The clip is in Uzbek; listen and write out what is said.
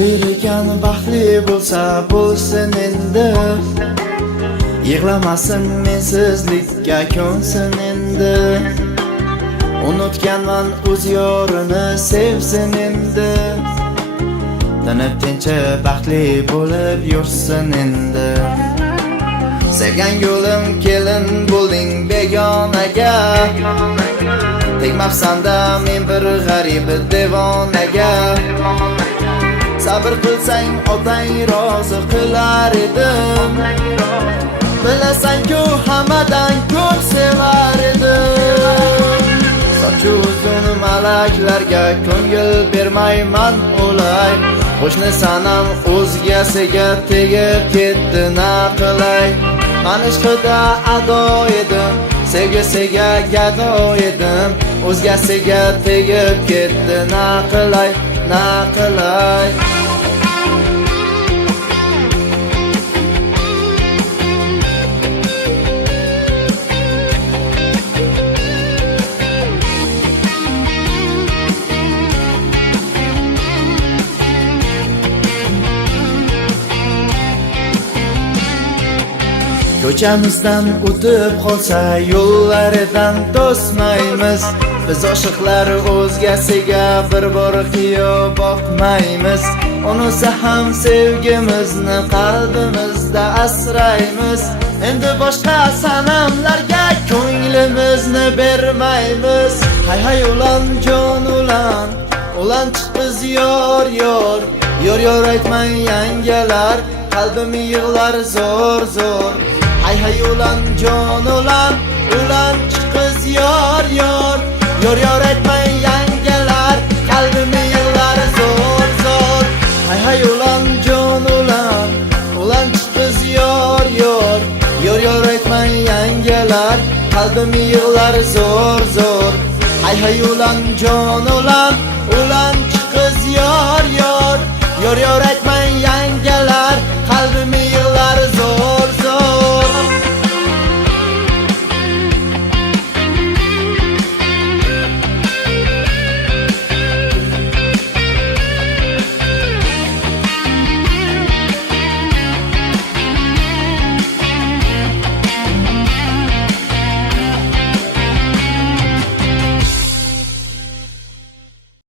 taqdir ekan baxtli bo'lsin endi. Yig'lamasin mensizlikka ko'nsin endi. Unutganman o'z yorini sevsin endi. Tinib tinchi baxtli bo'lib yursin endi. Sevgan yo'lim kelin bo'lding begonaga. Tegmabsan-da men bir g'arib devonaga. Sabr qilsang otang rozi qilar edim. Bilasan-ku hammadan ko'p sevar edim. Sochi uzun malaklarga ko'ngil bermayman o'lay. Qo'shni sanam o'zgasiga tegib ketdi na qilay. Men ishqida ado edim, sevgisiga gado edim. O'zgasiga tegib ketdi na qilay, na qilay. Ko'chamizdan o'tib qolsa yo'llaridan to'smaymiz. Biz oshiqlar o'zgasiga bir bor qiyo boqmaymiz. Unisi ham sevgimizni qalbimizda asraymiz. Endi boshqa sanamlarga ko'nglimizni bermaymiz. Hay hay ulan jon ulan, ulan chiq biz yor yor. Yor yor aytmang yangalar, qalbim yig'lar zo'r zo'r. Hay hay ulan jon ulan, ulan chiq qiz yor yor. Yor yor aytmang yangalar, qalbim yig'lar zo'r zo'r. Hay hay ulan jon ulan, ulan chiq qiz yor yor. Yor yor aytmang yangalar, qalbim yig'lar zo'r zo'r. Hay hay ulan jon ulan, ulan chiq qiz yor yor. Yor yor aytmang